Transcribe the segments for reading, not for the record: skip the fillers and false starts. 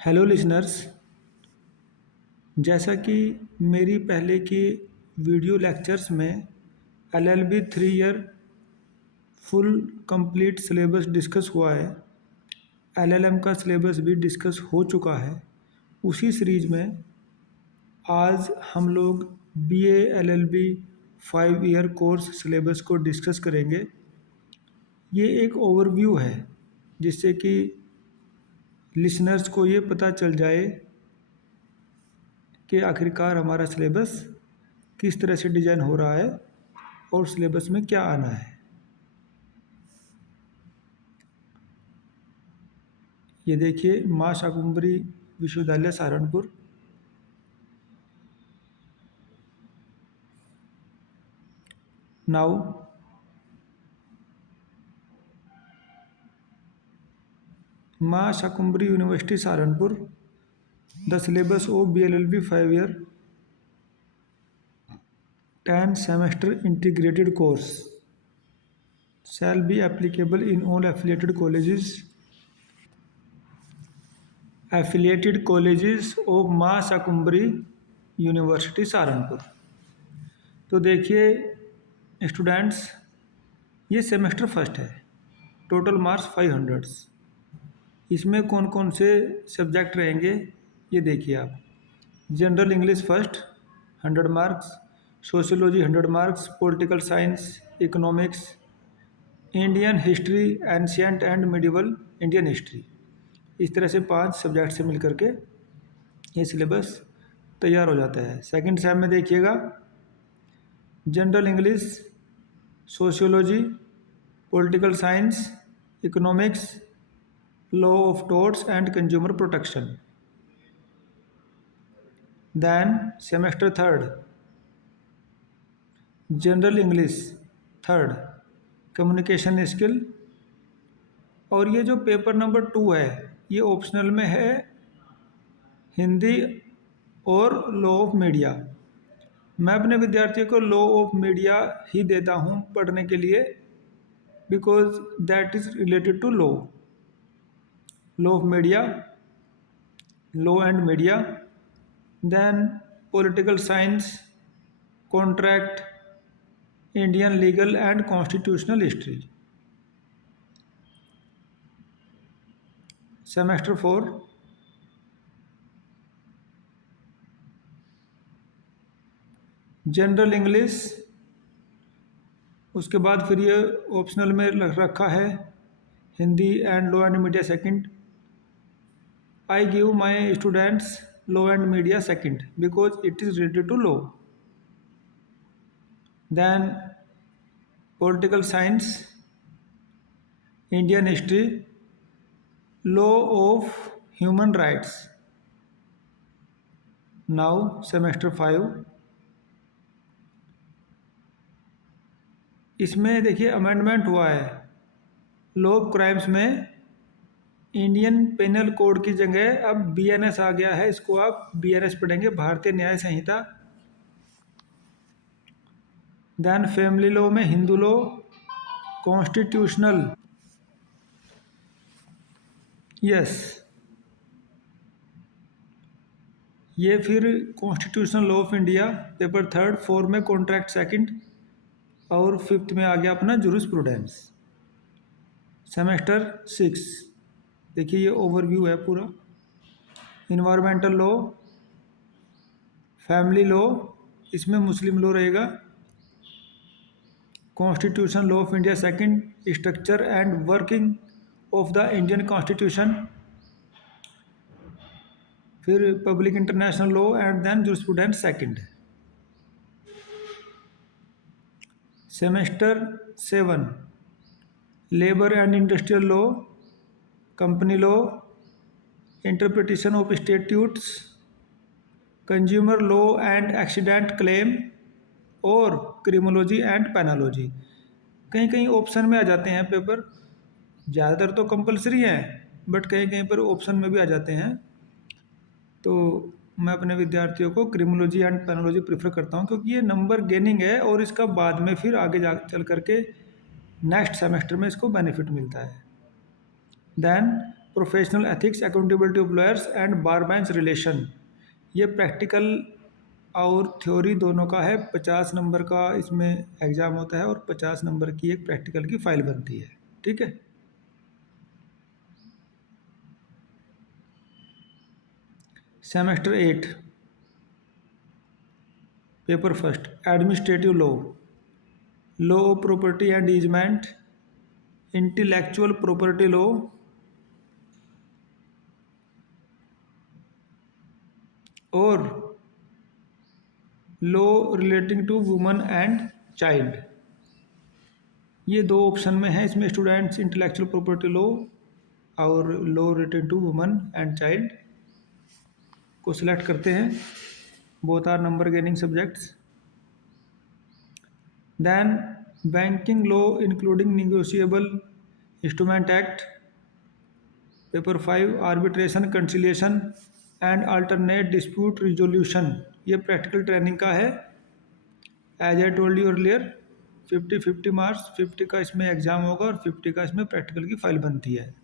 Hello listeners. जैसा कि मेरी पहले की वीडियो लेक्चर्स में LLB 3 year full complete syllabus discuss हुआ है, एलएलएम का सिलेबस भी डिस्कस हो चुका है। उसी सीरीज में आज हम लोग BA LLB 5 year course syllabus को डिस्कस करेंगे। ये एक ओवरव्यू है जिससे कि लिसनर्स को ये पता चल जाए कि आखिरकार हमारा सिलेबस किस तरह से डिज़ाइन हो रहा है और सिलेबस में क्या आना है। ये देखिए, माँ शाकुंभरी विश्वविद्यालय सहारनपुर। नाउ माँ Shakumbhari university Saharanpur, the syllabus of BLLB 5 year 10 semester integrated course shall be applicable in all affiliated colleges of माँ शाकुंभरी यूनिवर्सिटी सहारनपुर। तो देखिए स्टूडेंट्स, ये सेमेस्टर फर्स्ट है, टोटल मार्क्स 500। इसमें कौन कौन से सब्जेक्ट रहेंगे ये देखिए आप। General English first 100 marks, sociology 100 marks, political science, economics, Indian history, ancient and medieval Indian history. इस तरह से 5 सब्जेक्ट से मिल करके ये सिलेबस तैयार हो जाता है। सेकंड सेम में देखिएगा, general English, sociology, political science, economics, law of torts and consumer protection. Then semester third, general English third, communication skill. और ये जो पेपर नंबर 2 है ये ऑप्शनल में है, हिंदी और लॉ ऑफ मीडिया। मैं अपने विद्यार्थियों को लॉ ऑफ मीडिया ही देता हूँ पढ़ने के लिए, because that is related to law of media, law and media. Then political science, contract, Indian legal and constitutional history. Semester 4, general English. उसके बाद फिर ये ऑप्शनल में रखा है Hindi and law and media second. I give my students law and media second because it is related to law. Then political science, Indian history, law of human rights. Now semester 5, इसमें देखिए amendment हुआ है। Law of crimes में Indian panel code की जगह अब BNS आ गया है, इसको आप BNS पढ़ेंगे, भारतीय न्याय संहिता। देन फैमिली लॉ में हिंदू लॉ, कॉन्स्टिट्यूशनल, यस, ये फिर constitutional law of India paper third. 4 में कॉन्ट्रैक्ट सेकंड और 5th में आ गया अपना जूरिस्प्रूडेंस। सेमेस्टर 6, देखिए ये ओवरव्यू है पूरा। इन्वायरमेंटल लॉ, फैमिली लॉ, इसमें मुस्लिम लॉ रहेगा। Constitution law of India second, structure and working of the Indian constitution. फिर public international law and then jurisprudence second. Semester 7, labour and industrial law, company law, interpretation of statutes, consumer law and accident claim, और criminology and penology. कहीं कहीं option में आ जाते हैं paper, ज़्यादातर तो compulsory हैं बट कहीं कहीं पर ऑप्शन में भी आ जाते हैं। तो मैं अपने विद्यार्थियों को क्रिमिनोलॉजी एंड पेनोलॉजी प्रेफर करता हूँ, क्योंकि ये नंबर गेनिंग है और इसका बाद में फिर आगे जा चल करके नेक्स्ट सेमेस्टर में इसको बेनिफिट मिलता है। Then professional ethics, accountability of lawyers and barmen's relation. ये प्रैक्टिकल और थ्योरी दोनों का है। 50 नंबर का इसमें एग्ज़ाम होता है और 50 नंबर की एक प्रैक्टिकल की फाइल बनती है। ठीक है। Semester 8 paper first, administrative law, law of property and easement, intellectual property law, और law relating to woman and child. ये दो ऑप्शन में है इसमें स्टूडेंट्स, इंटेलेक्चुअल प्रॉपर्टी लॉ और law relating to woman and child को सिलेक्ट करते हैं। Both are number gaining subjects. Then banking law including negotiable instrument act, paper 5 arbitration, conciliation and alternate dispute resolution. ये practical training का है। As I told you earlier, 50-50 marks, 50 का इसमें exam होगा और 50 का इसमें प्रैक्टिकल की फाइल बनती है।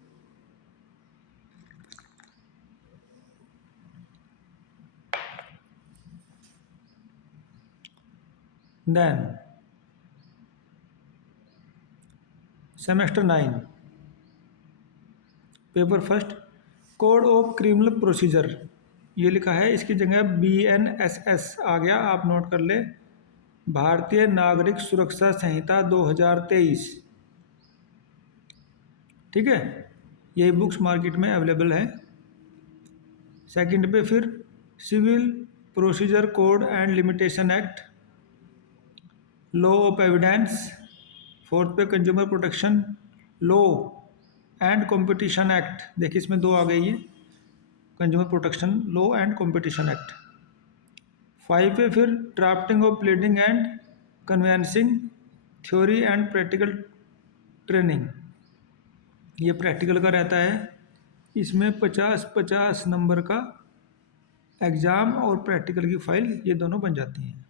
Then semester 9 paper first, code of criminal procedure. ये लिखा है, इसकी जगह BNSS आ गया, आप नोट कर ले। भारतीय नागरिक सुरक्षा संहिता 2023। ठीक है, यही बुक्स मार्केट में अवेलेबल है। सेकंड पे फिर civil procedure code and limitation act, law of evidence. Fourth पे consumer protection law and competition act. देखिए इसमें दो आ गई है, consumer protection law and competition act. 5 पे फिर drafting of pleading and conveyancing, theory and practical training. ये प्रैक्टिकल का रहता है। इसमें 50-50 नंबर का एग्ज़ाम और प्रैक्टिकल की फाइल ये दोनों बन जाती हैं।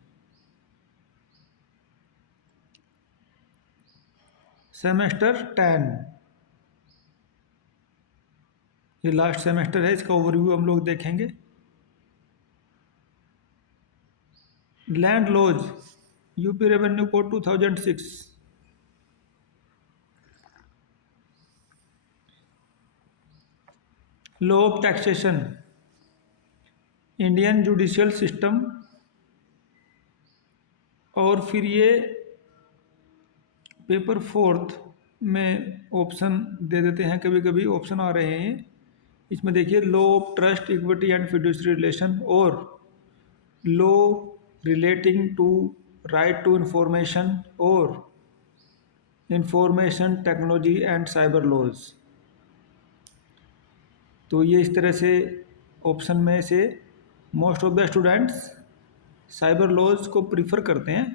सेमेस्टर 10 ये लास्ट सेमेस्टर है, इसका ओवरव्यू हम लोग देखेंगे। Land laws, UP revenue code 2006। Law of taxation, Indian judicial system. और फिर ये पेपर फोर्थ में ऑप्शन दे देते हैं, कभी कभी ऑप्शन आ रहे हैं। इसमें देखिए, law of trust, equity and fiduciary relation, और law relating to right to information, और information technology and cyber laws. तो ये इस तरह से ऑप्शन में से most of the students cyber laws को प्रीफर करते हैं।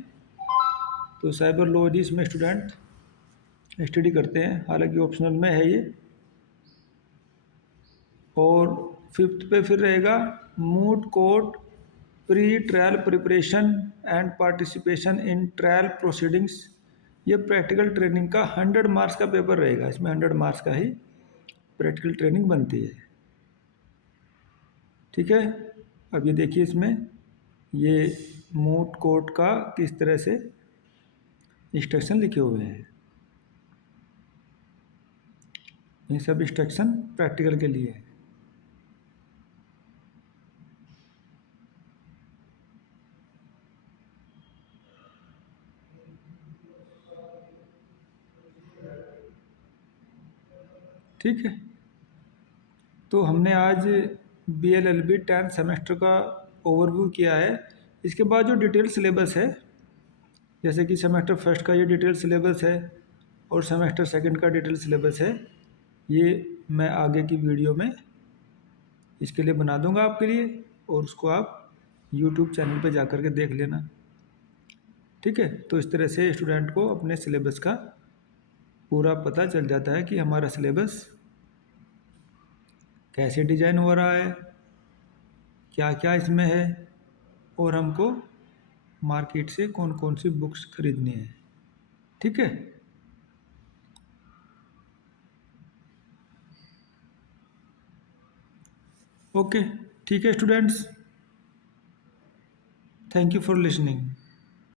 तो साइबर लॉज इसमें स्टूडेंट स्टडी करते हैं, हालांकि ऑप्शनल में है ये। और फिफ्थ पे फिर रहेगा moot court pre trial preparation and participation in trial proceedings. ये प्रैक्टिकल ट्रेनिंग का 100 मार्क्स का पेपर रहेगा। इसमें 100 मार्क्स का ही प्रैक्टिकल ट्रेनिंग बनती है। ठीक है, अब ये देखिए, इसमें ये मूट कोर्ट का किस तरह से इंस्ट्रक्शन लिखे हुए हैं। ये सब इंस्ट्रक्शन प्रैक्टिकल के लिए है। ठीक है, तो हमने आज BLLB 10 सेमेस्टर का ओवरव्यू किया है। इसके बाद जो डिटेल सिलेबस है, जैसे कि सेमेस्टर फर्स्ट का ये डिटेल सिलेबस है और सेमेस्टर सेकंड का डिटेल सिलेबस है, ये मैं आगे की वीडियो में इसके लिए बना दूंगा आपके लिए, और उसको आप YouTube चैनल पे जा कर के देख लेना। ठीक है, तो इस तरह से स्टूडेंट को अपने सिलेबस का पूरा पता चल जाता है कि हमारा सिलेबस कैसे डिजाइन हो रहा है, क्या क्या इसमें है, और हमको मार्केट से कौन कौन सी बुक्स खरीदनी है। ठीक है। ओके, ठीक है students, thank you for listening.